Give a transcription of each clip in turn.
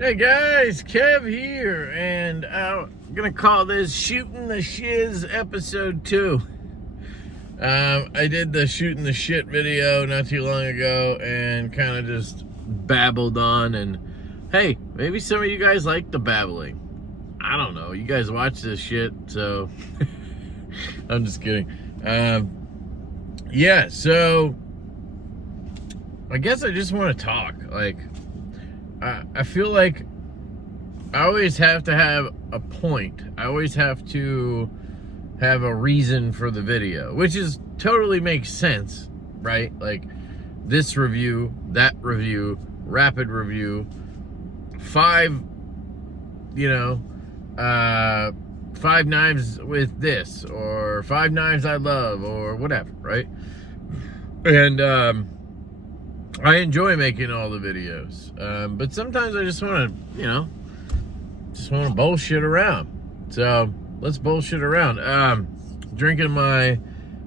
Hey guys, Kev here, and I'm gonna call this Shootin' the Shiz episode 2. I did the Shootin' the Shit video not too long ago and kind of just babbled on, and hey, maybe some of you guys like the babbling. I don't know, you guys watch this shit, so I'm just kidding. Yeah, so I guess I just want to talk. Like, I feel like I always have to have a point. I always have to have a reason for the video, which is totally makes sense, right? Like this review, that review, rapid review, 5 knives with this, or 5 knives I love, or whatever, right? And I enjoy making all the videos, but sometimes I just want to, bullshit around. So let's bullshit around. Drinking my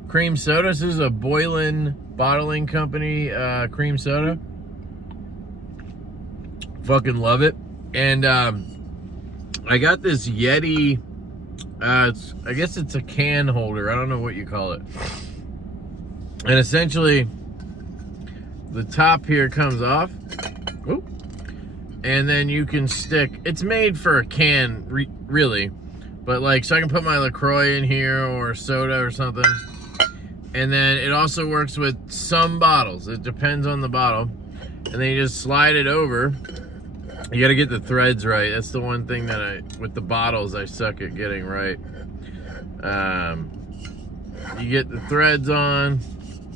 cream soda. This is a Boylan Bottling Company cream soda. Fucking love it. And I got this Yeti. I guess it's a can holder. I don't know what you call it. And essentially, the top here comes off, ooh, and then you can stick, it's made for a can, really, but like, so I can put my LaCroix in here, or soda or something, and then it also works with some bottles, it depends on the bottle, and then you just slide it over. You gotta get the threads right, that's the one thing that with the bottles, I suck at getting right. You get the threads on,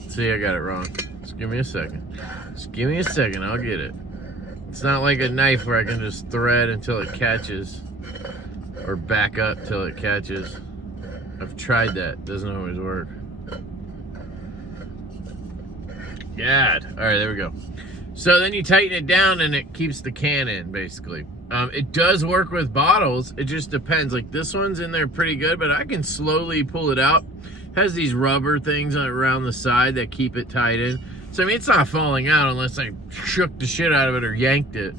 see, I got it wrong. Just give me a second. Just give me a second, I'll get it. It's not like a knife where I can just thread until it catches, or back up till it catches. I've tried that, doesn't always work. God, all right, there we go. So then you tighten it down and it keeps the can in, basically. It does work with bottles, it just depends. Like this one's in there pretty good, but I can slowly pull it out. It has these rubber things around the side that keep it tied in. So, I mean, it's not falling out unless I shook the shit out of it or yanked it.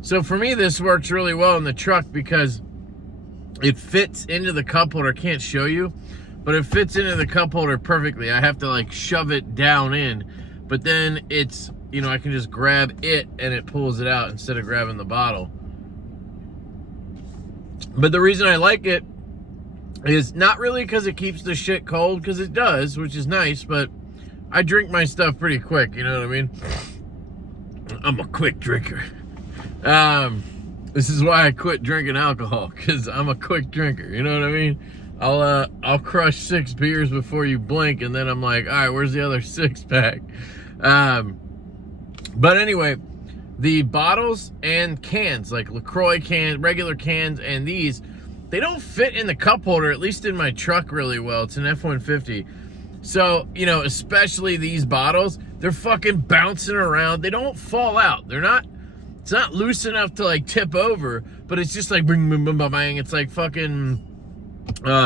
So, for me, this works really well in the truck because it fits into the cup holder. I can't show you, but it fits into the cup holder perfectly. I have to, like, shove it down in. But then it's, I can just grab it and it pulls it out instead of grabbing the bottle. But the reason I like it is not really because it keeps the shit cold, because it does, which is nice, but I drink my stuff pretty quick, you know what I mean? I'm a quick drinker. This is why I quit drinking alcohol, because I'm a quick drinker, you know what I mean? I'll crush 6 beers before you blink, and then I'm like, all right, where's the other 6-pack? But anyway, the bottles and cans, like LaCroix cans, regular cans, and these, they don't fit in the cup holder, at least in my truck, really well. It's an F-150. So, especially these bottles, they're fucking bouncing around. They don't fall out. It's not loose enough to like tip over, but it's just like bing, bing, bing, bang. It's like fucking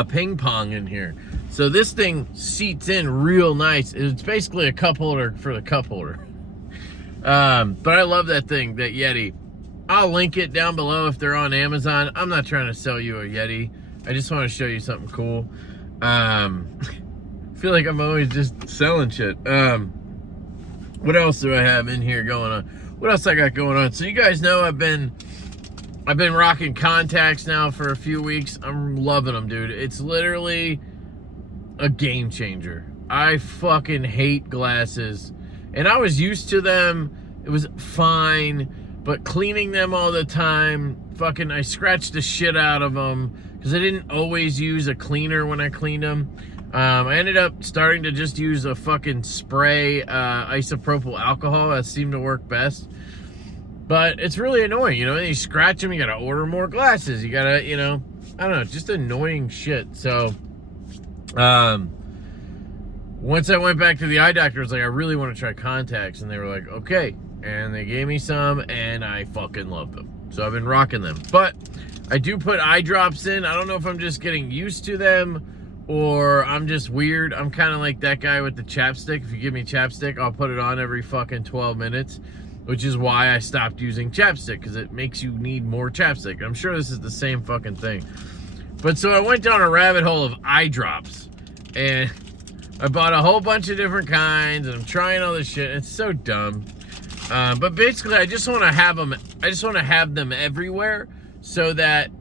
ping pong in here. So this thing seats in real nice. It's basically a cup holder for the cup holder. But I love that thing, that Yeti. I'll link it down below if they're on Amazon. I'm not trying to sell you a Yeti. I just want to show you something cool. I feel like I'm always just selling shit. What else do I have in here going on? What else I got going on? So you guys know I've been rocking contacts now for a few weeks. I'm loving them, dude. It's literally a game changer. I fucking hate glasses. And I was used to them. It was fine. But cleaning them all the time, fucking, I scratched the shit out of them because I didn't always use a cleaner when I cleaned them. I ended up starting to just use a fucking spray isopropyl alcohol. That seemed to work best. But it's really annoying, you scratch them, you gotta order more glasses. You gotta, I don't know, just annoying shit. So, once I went back to the eye doctor, I was like, I really want to try contacts. And they were like, okay. And they gave me some, and I fucking love them. So I've been rocking them. But I do put eye drops in. I don't know if I'm just getting used to them or I'm just weird. I'm kind of like that guy with the chapstick. If you give me chapstick, I'll put it on every fucking 12 minutes. which is why I stopped using chapstick, because it makes you need more chapstick. I'm sure this is the same fucking thing. But so I went down a rabbit hole of eye drops, and I bought a whole bunch of different kinds, and I'm trying all this shit. It's so dumb. But basically, I just want to have them. I just want to have them everywhere, so that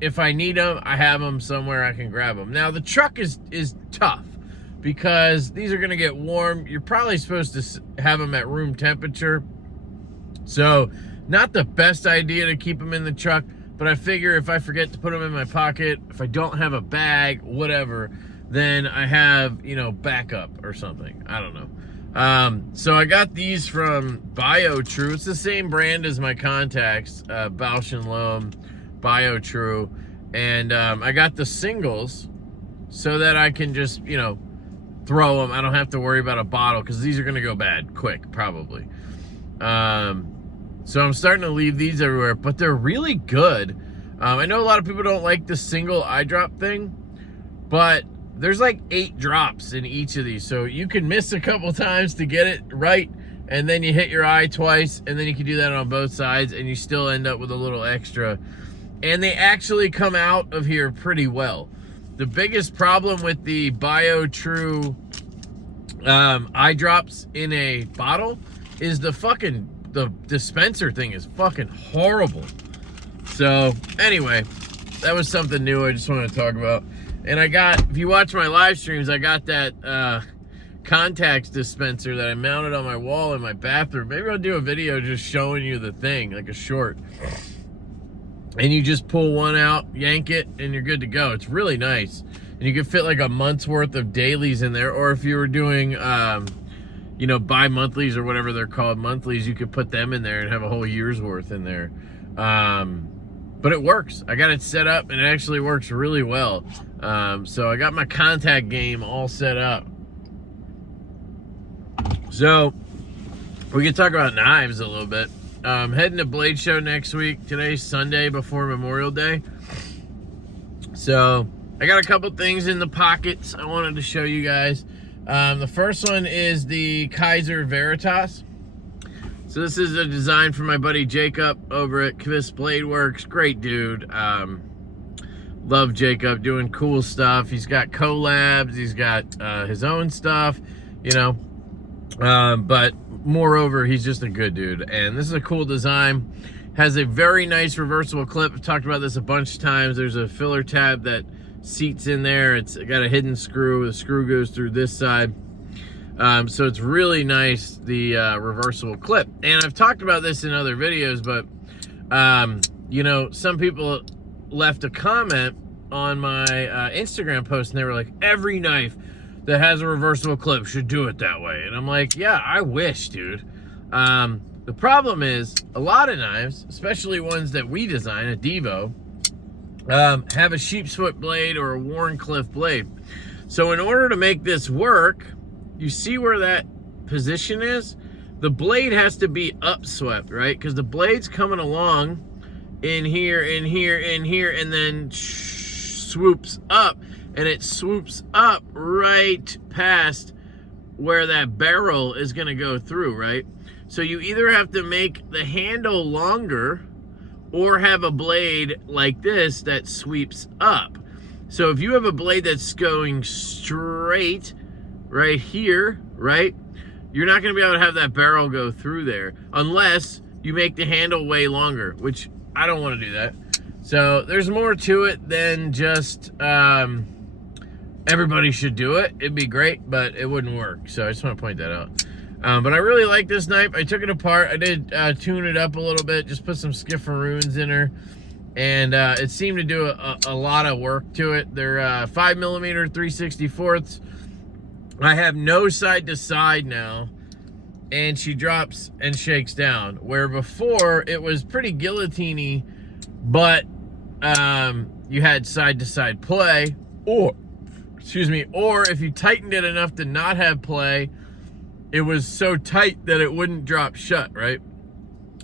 if I need them, I have them somewhere I can grab them. Now the truck is tough, because these are gonna get warm. You're probably supposed to have them at room temperature, so not the best idea to keep them in the truck. But I figure if I forget to put them in my pocket, if I don't have a bag, whatever, then I have, you know, backup or something. I don't know. So I got these from BioTrue. It's the same brand as my contacts, Bausch & Lomb, BioTrue. And I got the singles so that I can just, you know, throw them. I don't have to worry about a bottle, because these are going to go bad quick, probably. So I'm starting to leave these everywhere, but they're really good. I know a lot of people don't like the single eye drop thing, but there's like 8 drops in each of these. So you can miss a couple times to get it right, and then you hit your eye twice, and then you can do that on both sides, and you still end up with a little extra. And they actually come out of here pretty well. The biggest problem with the BioTrue eye drops in a bottle is the dispenser thing is fucking horrible. So anyway, that was something new I just wanted to talk about. And I got, if you watch my live streams, I got that contacts dispenser that I mounted on my wall in my bathroom. Maybe I'll do a video just showing you the thing, like a short. And you just pull one out, yank it, and you're good to go. It's really nice. And you can fit like a month's worth of dailies in there. Or if you were doing, you know, bi-monthlies or whatever they're called, monthlies, you could put them in there and have a whole year's worth in there. But it works. I got it set up, and it actually works really well. So I got my contact game all set up. So we can talk about knives a little bit. Heading to Blade Show next week. Today's Sunday before Memorial Day. So I got a couple things in the pockets I wanted to show you guys. The first one is the Kaiser Veritas. So this is a design from my buddy Jacob over at Kiwanagari Blade Works. Great dude. Love Jacob, doing cool stuff. He's got collabs, he's got his own stuff, you know. But moreover, he's just a good dude. And this is a cool design. Has a very nice reversible clip. I've talked about this a bunch of times. There's a filler tab that seats in there. It's got a hidden screw. The screw goes through this side. So it's really nice, the reversible clip. And I've talked about this in other videos, but you know, some people left a comment on my Instagram post, and they were like, every knife that has a reversible clip should do it that way. And I'm like, yeah, I wish, dude. The problem is, a lot of knives, especially ones that we design at Divo, have a sheep's foot blade or a Wharncliffe blade. So in order to make this work, you see where that position is? The blade has to be upswept, right? Because the blade's coming along in here, in here, in here, and then swoops up. And it swoops up right past where that barrel is going to go through, right? So you either have to make the handle longer or have a blade like this that sweeps up. So if you have a blade that's going straight right here, right, you're not going to be able to have that barrel go through there unless you make the handle way longer, which I don't want to do that. So there's more to it than just everybody should do it. It'd be great, but it wouldn't work. So I just want to point that out. But I really like this knife. I took it apart. I did tune it up a little bit, just put some skifferoons in her. And it seemed to do a lot of work to it. They're 5mm 3/64. I have no side to side now, and she drops and shakes down. Where before it was pretty guillotine-y, but you had side to side play, or if you tightened it enough to not have play, it was so tight that it wouldn't drop shut, right?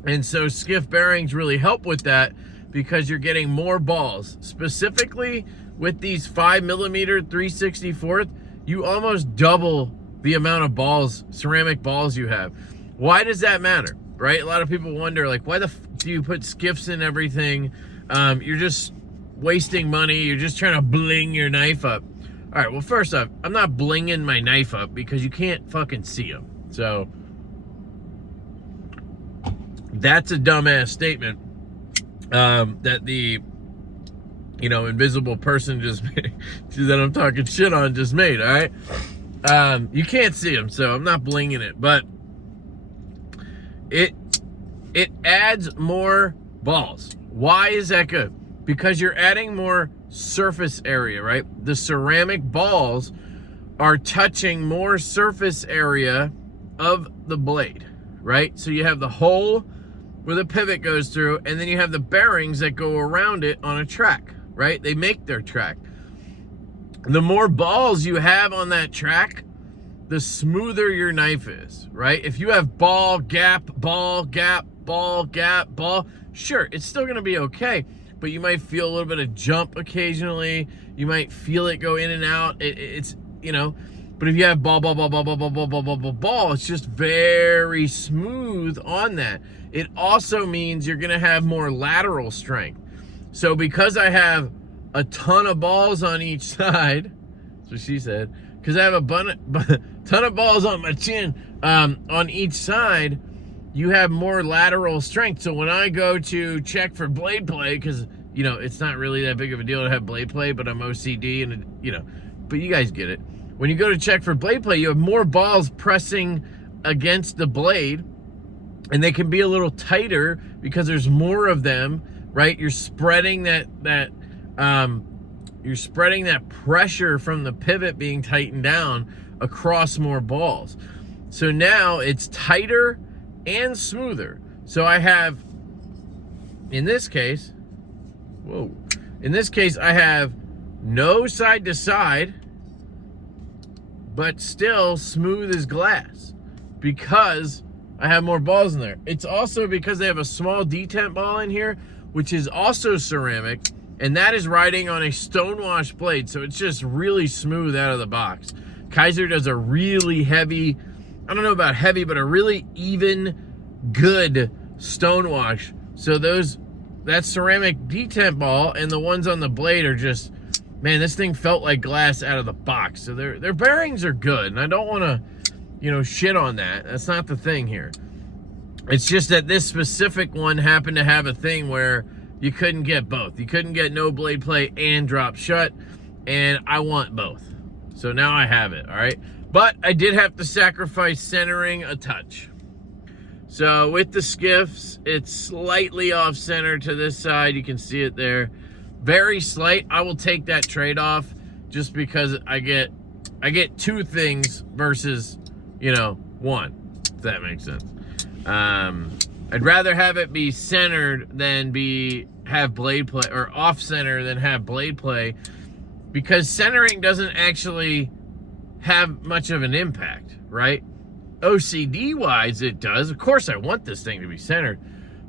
And so skiff bearings really help with that, because you're getting more balls. Specifically with these 5mm 3/64, you almost double the amount of balls, ceramic balls you have. Why does that matter? right? A lot of people wonder, like, why the f do you put skiffs in everything? You're just wasting money. You're just trying to bling your knife up. All right, well, first off, I'm not blinging my knife up because you can't fucking see them. So that's a dumbass statement that the, you know, invisible person just made, that I'm talking shit on just made, all right? You can't see them, so I'm not blinging it, but it adds more balls. Why is that good? Because you're adding more surface area, right? The ceramic balls are touching more surface area of the blade, right? So you have the hole where the pivot goes through, and then you have the bearings that go around it on a track, right? They make their track. The more balls you have on that track, the smoother your knife is, right? If you have ball, gap, ball, gap, ball, gap, ball, sure, it's still gonna be okay, but you might feel a little bit of jump occasionally. You might feel it go in and out. It's, you know, but if you have ball, ball, ball, ball, ball, ball, ball, ball, ball, ball, ball, it's just very smooth on that. It also means you're gonna have more lateral strength. So because I have a ton of balls on each side, that's what she said, because I have a ton of balls on my chin on each side, you have more lateral strength. So when I go to check for blade play, because, you know, it's not really that big of a deal to have blade play, but I'm OCD and, you know, but you guys get it. When you go to check for blade play, you have more balls pressing against the blade, and they can be a little tighter because there's more of them, right? You're spreading you're spreading that pressure from the pivot being tightened down across more balls. So now it's tighter and smoother. So I have, in this case, I have no side to side, but still smooth as glass because I have more balls in there. It's also because they have a small detent ball in here, which is also ceramic, and that is riding on a stonewash blade, so it's just really smooth out of the box. Kaiser does a really heavy, I don't know about heavy, but a really even, good stonewash. So that ceramic detent ball and the ones on the blade are just, man, this thing felt like glass out of the box. So their bearings are good, and I don't want to, you know, shit on that. That's not the thing here. It's just that this specific one happened to have a thing where you couldn't get both. You couldn't get no blade play and drop shut, and I want both. So now I have it, all right? But I did have to sacrifice centering a touch. So with the skiffs, it's slightly off center to this side. You can see it there. Very slight. I will take that trade-off just because I get two things versus, you know, one, if that makes sense. I'd rather have it be centered than have blade play, or off center than have blade play, because centering doesn't actually have much of an impact, right? OCD wise it does. Of course I want this thing to be centered,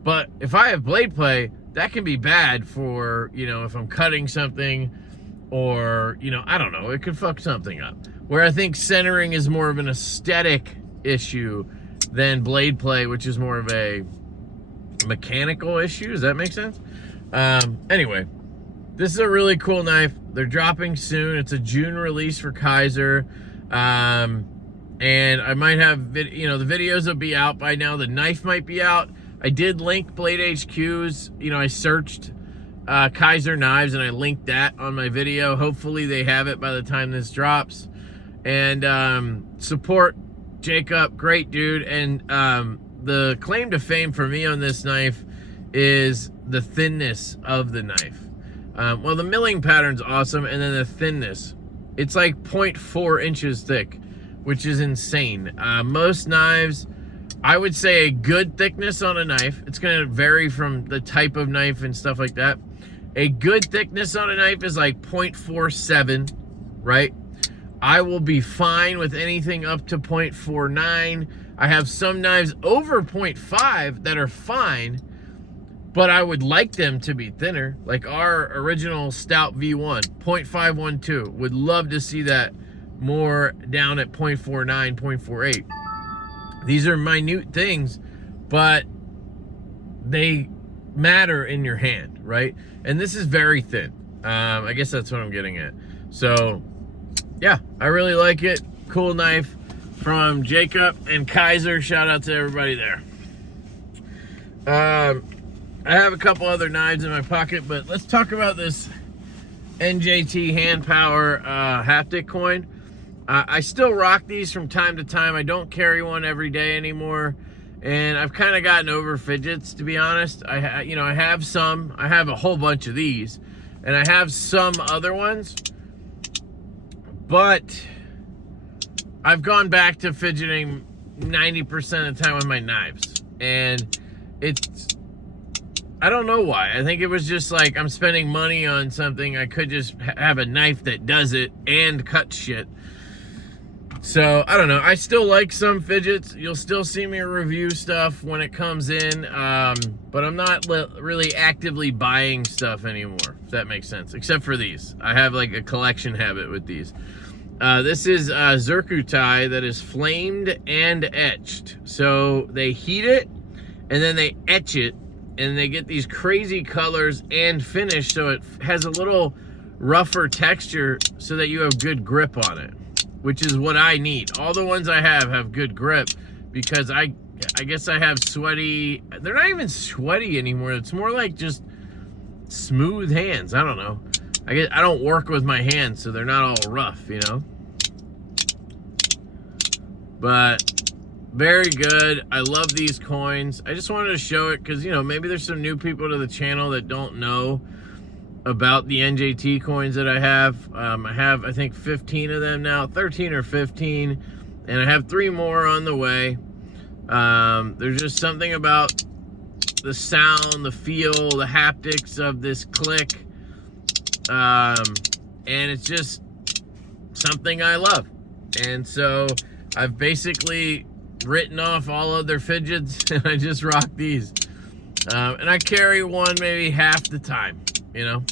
but if I have blade play, that can be bad for, you know, if I'm cutting something, or, you know, I don't know, it could fuck something up. Where I think centering is more of an aesthetic issue than blade play, which is more of a mechanical issue. Does that make sense? Anyway, this is a really cool knife. They're dropping soon. It's a June release for Kaiser. And I might have, you know, the videos will be out by now. The knife might be out. I did link Blade HQ's, you know, I searched Kaiser knives and I linked that on my video. Hopefully they have it by the time this drops. And support Jacob, great dude. And the claim to fame for me on this knife is the thinness of the knife. Well, the milling pattern's awesome, and then the thinness. It's like 0.4 inches thick, which is insane. Most knives, I would say a good thickness on a knife, it's gonna vary from the type of knife and stuff like that. A good thickness on a knife is like 0.47, right? I will be fine with anything up to 0.49. I have some knives over 0.5 that are fine, but I would like them to be thinner. Like our original Stout V1, 0.512. Would love to see that more down at 0.49, 0.48. These are minute things, but they matter in your hand, right? And this is very thin. I guess that's what I'm getting at. So yeah, I really like it. Cool knife from Jacob and Kaiser. Shout out to everybody there. I have a couple other knives in my pocket, but let's talk about this NJT Hand Power haptic coin. I still rock these from time to time. I don't carry one every day anymore, and I've kind of gotten over fidgets, to be honest. I have some. I have a whole bunch of these, and I have some other ones, but I've gone back to fidgeting 90% of the time with my knives, and I don't know why. I think it was just like, I'm spending money on something. I could just have a knife that does it and cuts shit. So, I don't know. I still like some fidgets. You'll still see me review stuff when it comes in. But I'm not really actively buying stuff anymore, if that makes sense. Except for these. I have like a collection habit with these. This is zircuti that is flamed and etched. So, they heat it, and then they etch it, and they get these crazy colors and finish, so it has a little rougher texture so that you have good grip on it, which is what I need. All the ones I have good grip, because I guess I have sweaty, they're not even sweaty anymore. It's more like just smooth hands. I don't know. I don't work with my hands, so they're not all rough, you know? But very good. I love these coins. I just wanted to show it because, you know, maybe there's some new people to the channel that don't know about the NJT coins that I have. I have, I think, 15 of them now, 13 or 15, and I have 3 more on the way. There's just something about the sound, the feel, the haptics of this click, and it's just something I love. And so I've basically written off all other fidgets, and I just rock these. And I carry one maybe half the time, you know?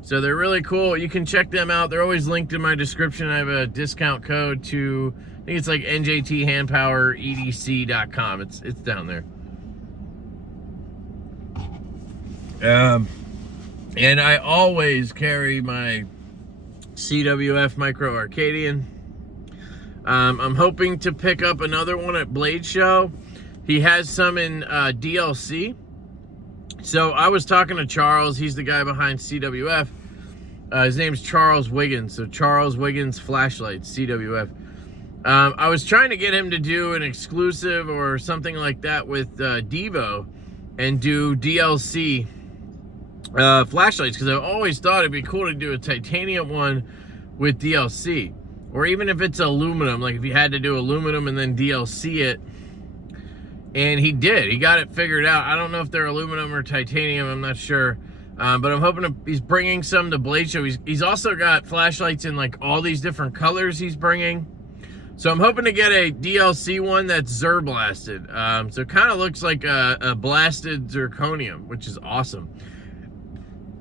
So they're really cool. You can check them out. They're always linked in my description. I have a discount code to, I think it's like NJT Hand Power EDC.com. It's down there. And I always carry my CWF Micro Arcadian. I'm hoping to pick up another one at Blade Show. He has some in DLC. So I was talking to Charles. He's the guy behind CWF. His name's Charles Wiggins. So Charles Wiggins Flashlights, CWF. I was trying to get him to do an exclusive or something like that with Divo and do DLC flashlights, because I've always thought it'd be cool to do a titanium one with DLC. Or even if it's aluminum, like if you had to do aluminum and then DLC it. And he did. He got it figured out. I don't know if they're aluminum or titanium. I'm not sure. But I'm hoping he's bringing some to Blade Show. He's also got flashlights in like all these different colors he's bringing. So I'm hoping to get a DLC one that's Zer-blasted. So it kind of looks like a blasted zirconium, which is awesome.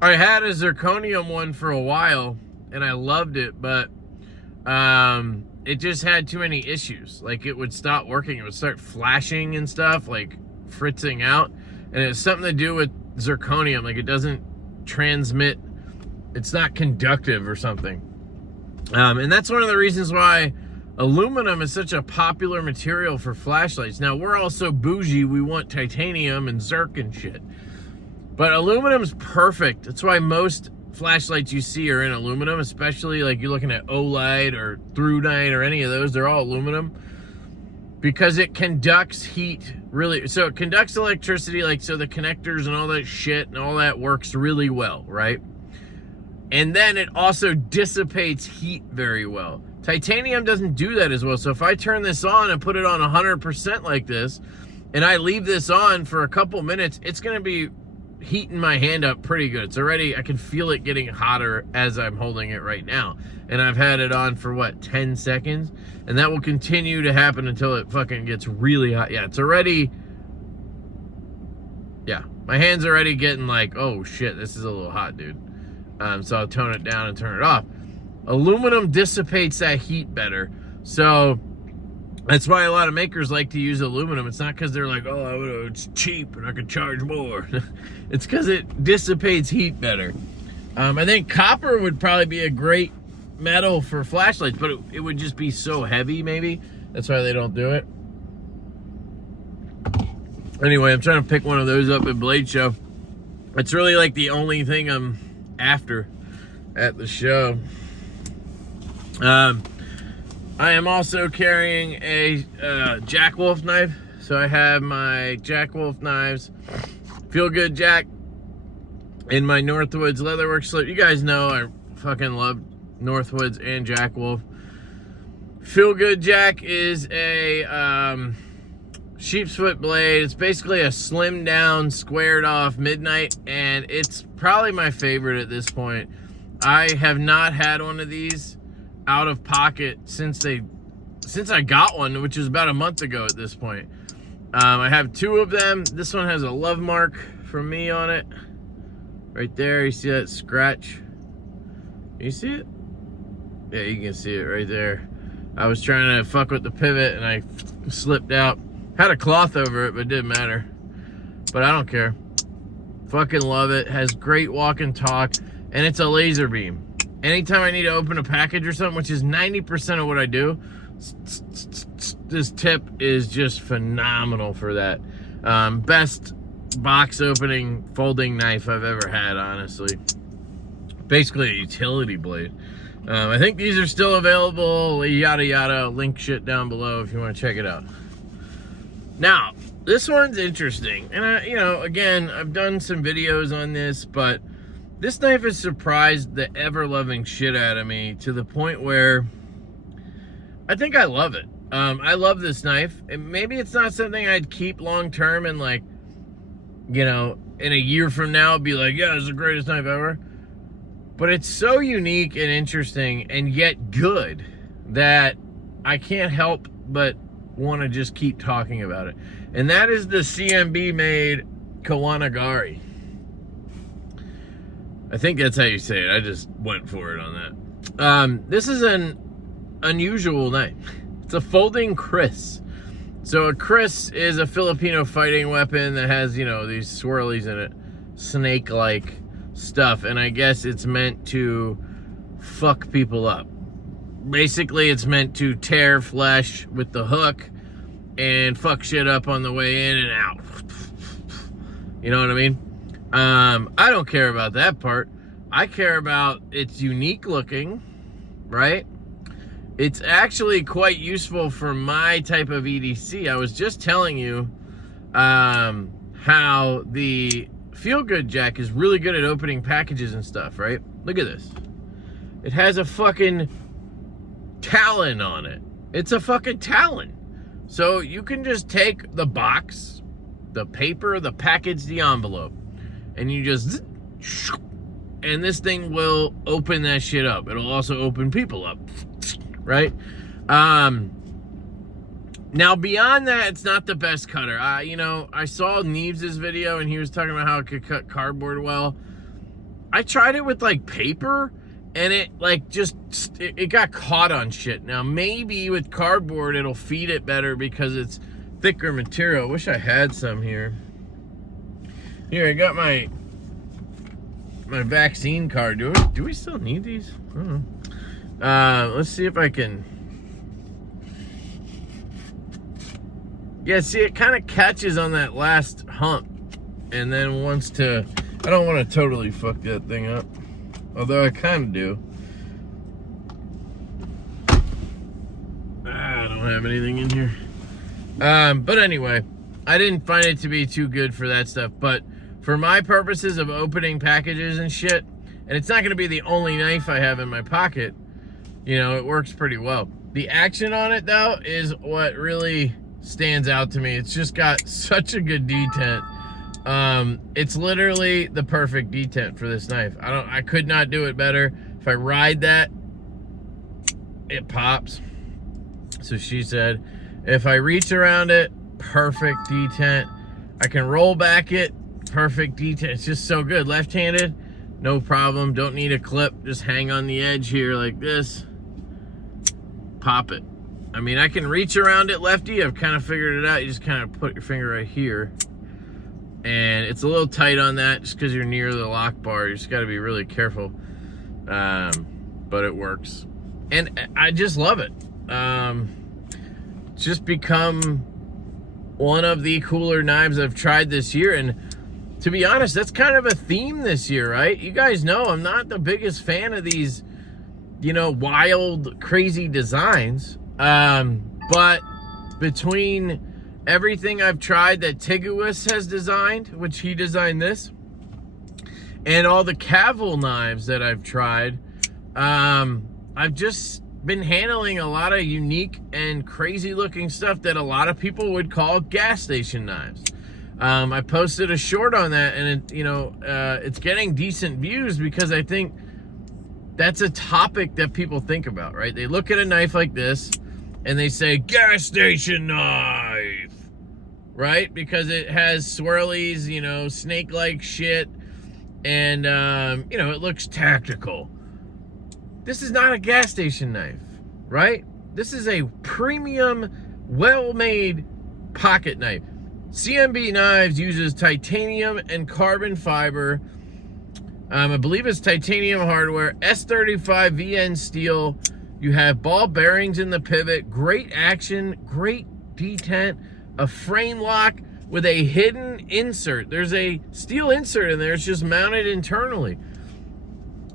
I had a zirconium one for a while, and I loved it, but it just had too many issues. Like, it would stop working. It would start flashing and stuff, like fritzing out. And it's something to do with zirconium. Like, it doesn't transmit. It's not conductive or something. And that's one of the reasons why aluminum is such a popular material for flashlights. Now, we're also bougie. We want titanium and zirc and shit. But aluminum's perfect. That's why most flashlights you see are in aluminum, especially like you're looking at Olight or ThruNite or any of those. They're all aluminum because it conducts heat really. So it conducts electricity, like, so the connectors and all that shit and all that works really well, right? And then it also dissipates heat very well. Titanium doesn't do that as well. So if I turn this on and put it on 100% like this, and I leave this on for a couple minutes, it's going to be heating my hand up pretty good. It's already, I can feel it getting hotter as I'm holding it right now. And I've had it on for what, 10 seconds? And that will continue to happen until it fucking gets really hot. Yeah, it's already, yeah, my hand's already getting like, oh shit, this is a little hot, dude. So I'll tone it down and turn it off. Aluminum dissipates that heat better. So That's why a lot of makers like to use aluminum. It's not because they're like, oh, it's cheap and I could charge more. It's because it dissipates heat better. I think copper would probably be a great metal for flashlights, but it would just be so heavy, maybe. That's why they don't do it. Anyway, I'm trying to pick one of those up at Blade Show. It's really like the only thing I'm after at the show. I am also carrying a Jack Wolf knife. So I have my Jack Wolf knives, Feel Good Jack, in my Northwoods Leatherworks. You guys know I fucking love Northwoods and Jack Wolf. Feel Good Jack is a sheep's foot blade. It's basically a slimmed down, squared off Midnight, and it's probably my favorite at this point. I have not had one of these out of pocket since I got one, which was about a month ago at this point. I have two of them. This one has a love mark from me on it. Right there, you see that scratch? You see it? Yeah, you can see it right there. I was trying to fuck with the pivot and I slipped out. Had a cloth over it, but it didn't matter. But I don't care. Fucking love it. Has great walk and talk, and it's a laser beam. Anytime I need to open a package or something, which is 90% of what I do, this tip is just phenomenal for that. Best box opening folding knife I've ever had, honestly. Basically a utility blade. I think these are still available, yada yada. Link shit down below if you want to check it out. Now, this one's interesting. And you know, again, I've done some videos on this, but this knife has surprised the ever-loving shit out of me to the point where I think I love it. I love this knife. And maybe it's not something I'd keep long-term and, like, you know, in a year from now, be like, yeah, it's the greatest knife ever. But it's so unique and interesting and yet good that I can't help but want to just keep talking about it. And that is the CMB made Kiwanagari. I think that's how you say it. I just went for it on that. This is an unusual knife. It's a folding kris. So a kris is a Filipino fighting weapon that has, you know, these swirlies in it. Snake-like stuff. And I guess it's meant to fuck people up. Basically, it's meant to tear flesh with the hook and fuck shit up on the way in and out. You know what I mean? I don't care about that part. I care about it's unique looking, right? It's actually quite useful for my type of EDC. I was just telling you how the Feel Good Jack is really good at opening packages and stuff, right? Look at this. It has a fucking talon on it. It's a fucking talon. So you can just take the box, the paper, the package, the envelope, and you just, and this thing will open that shit up. It'll also open people up, right? Now beyond that, it's not the best cutter. You know, I saw Neves' video and he was talking about how it could cut cardboard well. I tried it with like paper and it like just, it got caught on shit. Now maybe with cardboard, it'll feed it better because it's thicker material. I wish I had some here. Here, I got my vaccine card. Do we still need these? I don't know. Let's see if I can. Yeah, see, it kind of catches on that last hump and then wants to. I don't want to totally fuck that thing up, although I kind of do. I don't have anything in here. But anyway, I didn't find it to be too good for that stuff, but for my purposes of opening packages and shit, and it's not going to be the only knife I have in my pocket, you know, it works pretty well. The action on it, though, is what really stands out to me. It's just got such a good detent. It's literally the perfect detent for this knife. I could not do it better. If I ride that, it pops. So she said, if I reach around it, perfect detent. I can roll back it, perfect detent. It's just so good. Left-handed, no problem. Don't need a clip. Just hang on the edge here like this. Pop it. I mean, I can reach around it, Lefty. I've kind of figured it out. You just kind of put your finger right here. And it's a little tight on that just because you're near the lock bar. You just got to be really careful. But it works. And I just love it. It's just become one of the cooler knives I've tried this year. And to be honest, that's kind of a theme this year, right? You guys know I'm not the biggest fan of these, you know, wild, crazy designs. But between everything I've tried that Tiguis has designed, which he designed this, and all the Cavill knives that I've tried, I've just been handling a lot of unique and crazy looking stuff that a lot of people would call gas station knives. I posted a short on that, and it, you know, it's getting decent views because I think that's a topic that people think about, right? They look at a knife like this and they say, gas station knife, right? Because it has swirlies, you know, snake-like shit, and, you know, it looks tactical. This is not a gas station knife, right? This is a premium, well-made pocket knife. CMB Knives uses titanium and carbon fiber. I believe it's titanium hardware, S35 VN steel. You have ball bearings in the pivot, great action, great detent, a frame lock with a hidden insert. There's a steel insert in there. It's just mounted internally.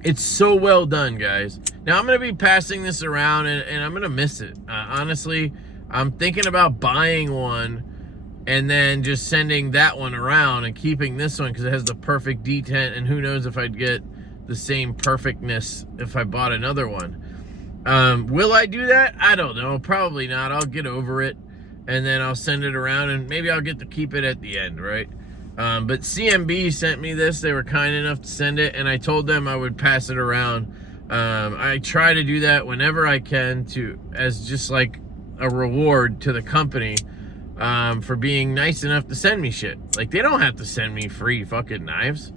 It's so well done, guys. Now, I'm going to be passing this around, and I'm going to miss it. Honestly, I'm thinking about buying one and then just sending that one around and keeping this one because it has the perfect detent, and who knows if I'd get the same perfectness if I bought another one. Will I do that? I don't know. Probably not. I'll get over it, and then I'll send it around, and maybe I'll get to keep it at the end, right? But CMB sent me this. They were kind enough to send it, and I told them I would pass it around. I try to do that whenever I can as just like a reward to the company for being nice enough to send me shit. Like, they don't have to send me free fucking knives.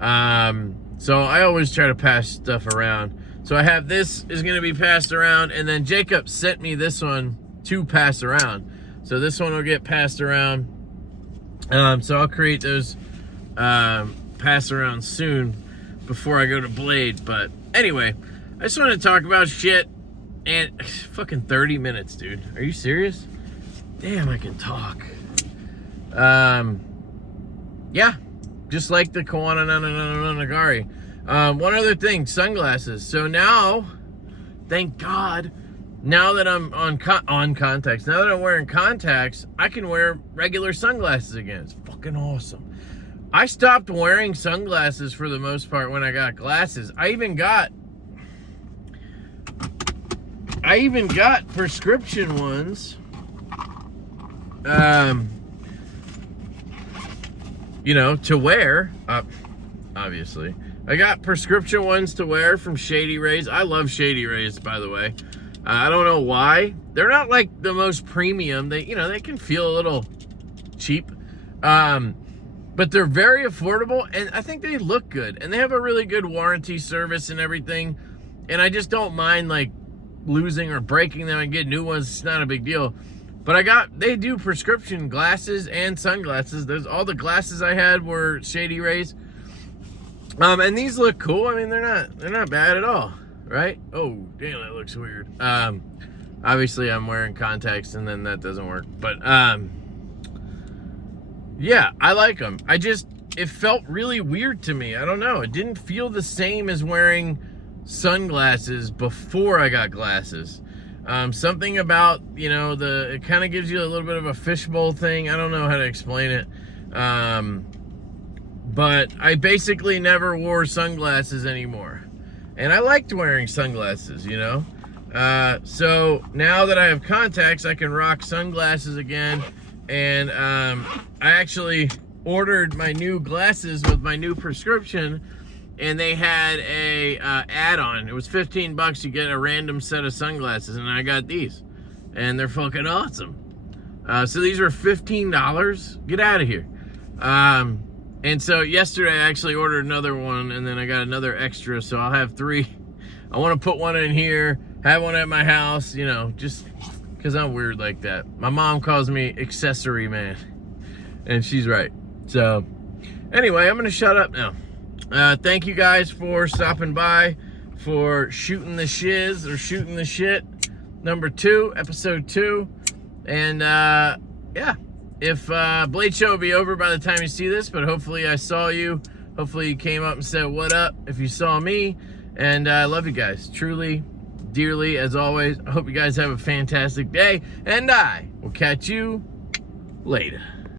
So I always try to pass stuff around. So I have this is going to be passed around, and then Jacob sent me this one to pass around. So this one will get passed around. So I'll create those pass around soon before I go to Blade. But anyway, I just want to talk about shit, and fucking 30 minutes, dude. Are you serious? Damn, I can talk. Yeah, just like the Kiwanagari. One other thing, sunglasses. So now, thank God, now that I'm on contacts, now that I'm wearing contacts, I can wear regular sunglasses again. It's fucking awesome. I stopped wearing sunglasses for the most part when I got glasses. I even got prescription ones. You know, to wear, obviously. I got prescription ones to wear from Shady Rays. I love Shady Rays, by the way. I don't know why. They're not like the most premium. They, you know, they can feel a little cheap. But they're very affordable, and I think they look good. And they have a really good warranty service and everything. And I just don't mind, like, losing or breaking them and get new ones. It's not a big deal. But they do prescription glasses and sunglasses. All the glasses I had were Shady Rays. And these look cool. I mean, they're not bad at all, right? Oh, damn, that looks weird. Obviously I'm wearing contacts and then that doesn't work. But yeah, I like them. It felt really weird to me. I don't know. It didn't feel the same as wearing sunglasses before I got glasses. Something about, you know, it kind of gives you a little bit of a fishbowl thing. I don't know how to explain it. But I basically never wore sunglasses anymore. And I liked wearing sunglasses, you know. So now that I have contacts, I can rock sunglasses again. And I actually ordered my new glasses with my new prescription, and they had a add-on. It was $15. You get a random set of sunglasses, and I got these, and they're fucking awesome. So these were $15. Get out of here. And so yesterday I actually ordered another one, and then I got another extra, so I'll have 3. I want to put one in here, have one at my house, you know, just because I'm weird like that. My mom calls me accessory man, and she's right. So anyway, I'm gonna shut up now. Thank you guys for stopping by for Shootin' the Shiz, or Shootin' the Shit number 2, episode 2. And yeah, if Blade Show will be over by the time you see this, but hopefully I saw you. Hopefully you came up and said what up if you saw me. And I love you guys truly, dearly, as always. I hope you guys have a fantastic day, and I will catch you later.